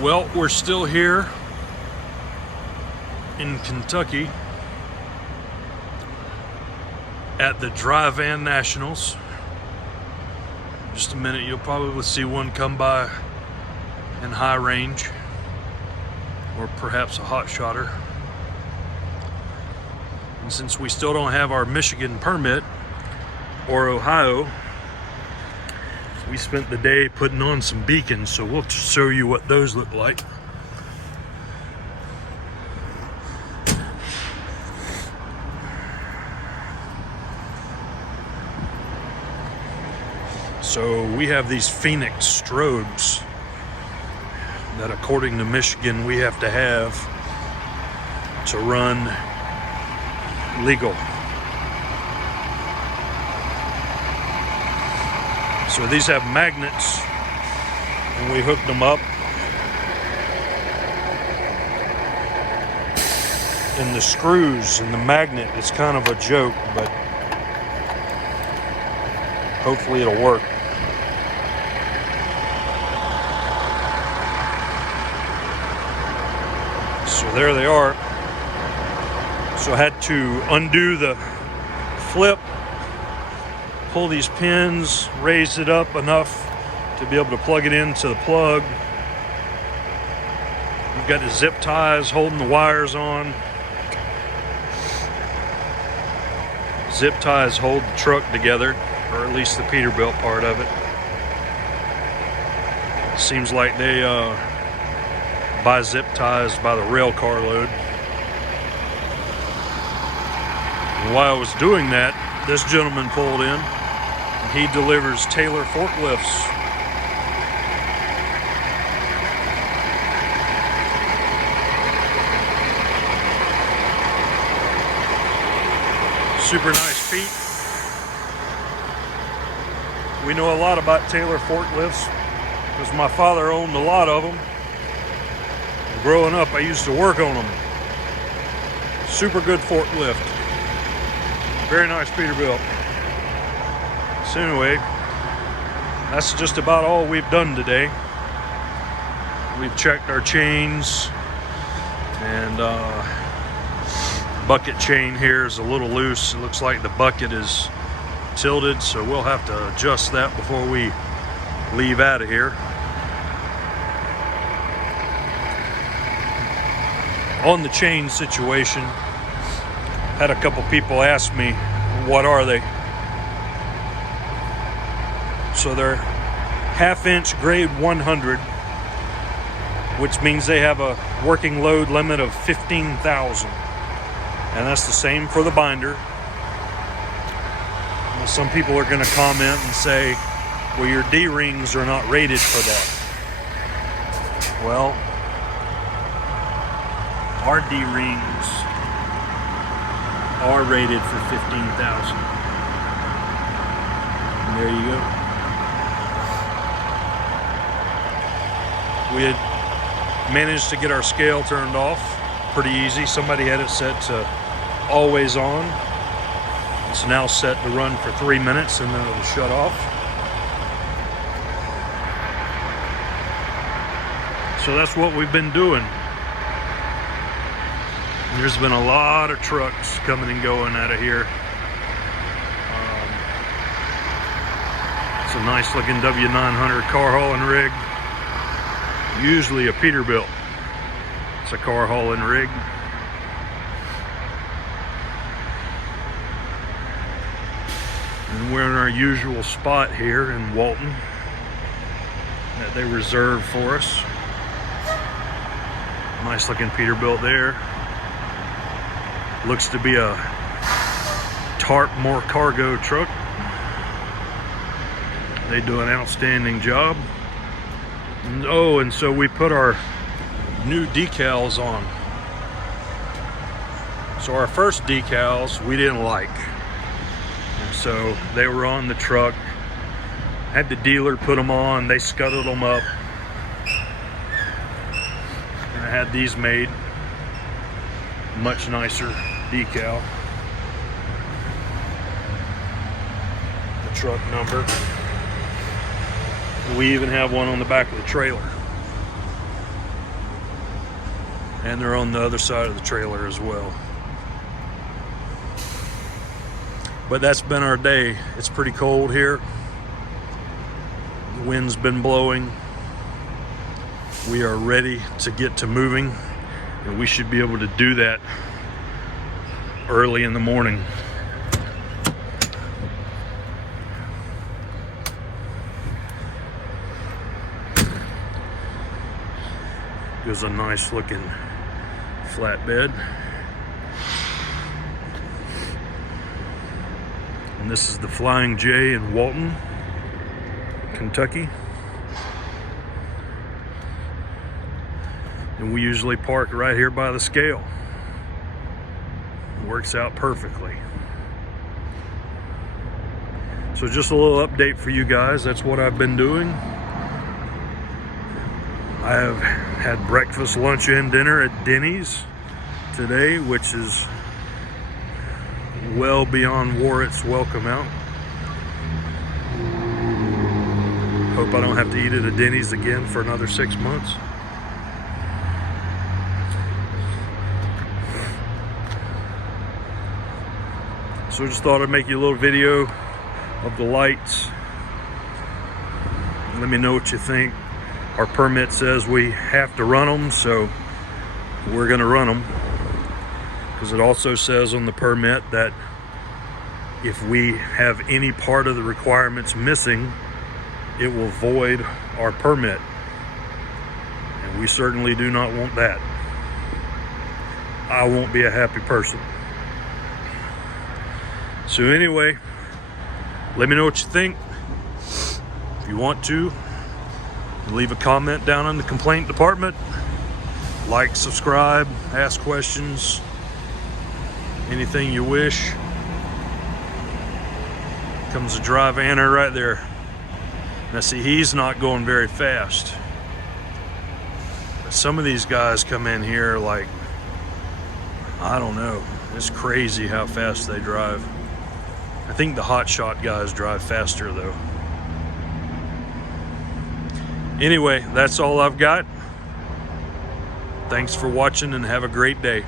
Well, we're still here in Kentucky at the Dry Van Nationals. In just a minute, you'll probably see one come by in high range, or perhaps a hot shotter. And since we still don't have our Michigan permit or Ohio, we spent the day putting on some beacons, so we'll show you what those look like. So we have these Feinex strobes that, according to Michigan, we have to have to run legal. So these have magnets, and we hooked them up. And the screws and the magnet is kind of a joke, but hopefully it'll work. So there they are. So I had to undo the flip, pull these pins, raise it up enough to be able to plug it into the plug. You've got the zip ties holding the wires on. Zip ties hold the truck together, or at least the Peterbilt part of it. Seems like they buy zip ties by the rail car load. And while I was doing that, this gentleman pulled in. He delivers Taylor forklifts. Super nice feet. We know a lot about Taylor forklifts because my father owned a lot of them. Growing up, I used to work on them. Super good forklift. Very nice Peterbilt. So anyway, that's just about all we've done today. We've checked our chains, and bucket chain here is a little loose. It looks like the bucket is tilted, so we'll have to adjust that before we leave out of here. On the chain situation, had a couple people ask me, what are they? So they're half-inch grade 100, which means they have a working load limit of 15,000. And that's the same for the binder. Now, some people are going to comment and say, well, your D-rings are not rated for that. Well, our D-rings are rated for 15,000. And there you go. We had managed to get our scale turned off pretty easy. Somebody had it set to always on. It's now set to run for 3 minutes and then it'll shut off. So that's what we've been doing. There's been a lot of trucks coming and going out of here. It's a nice looking W900 car hauling rig. Usually a Peterbilt. It's a car hauling rig. And we're in our usual spot here in Walton that they reserved for us. Nice looking Peterbilt there. Looks to be a tarp more cargo truck. They do an outstanding job. And, and so we put our new decals on. So our first decals we didn't like. And so they were on the truck. Had the dealer put them on. They scuttled them up. And I had these made. Much nicer decal. The truck number. We even have one on the back of the trailer. and they're on the other side of the trailer as well. But that's been our day. It's pretty cold here. The wind's been blowing. We are ready to get to moving, and we should be able to do that early in the morning. There's a nice looking flatbed. And this is the Flying J in Walton, Kentucky. And we usually park right here by the scale. It works out perfectly. So just a little update for you guys. That's what I've been doing. I have had breakfast, lunch, and dinner at Denny's today, which is well beyond wore its welcome out. Hope I don't have to eat at a Denny's again for another 6 months. So I just thought I'd make you a little video of the lights. Let me know what you think. Our permit says we have to run them, so we're gonna run them. Because it also says on the permit that if we have any part of the requirements missing, it will void our permit. And we certainly do not want that. I won't be a happy person. So anyway, let me know what you think. If you want to, leave a comment down in the complaint department. Like, subscribe, ask questions, anything you wish. Comes a dry vanner right there. Now see, he's not going very fast. But some of these guys come in here like, I don't know. It's crazy how fast they drive. I think the hotshot guys drive faster though. Anyway, that's all I've got. Thanks for watching and have a great day.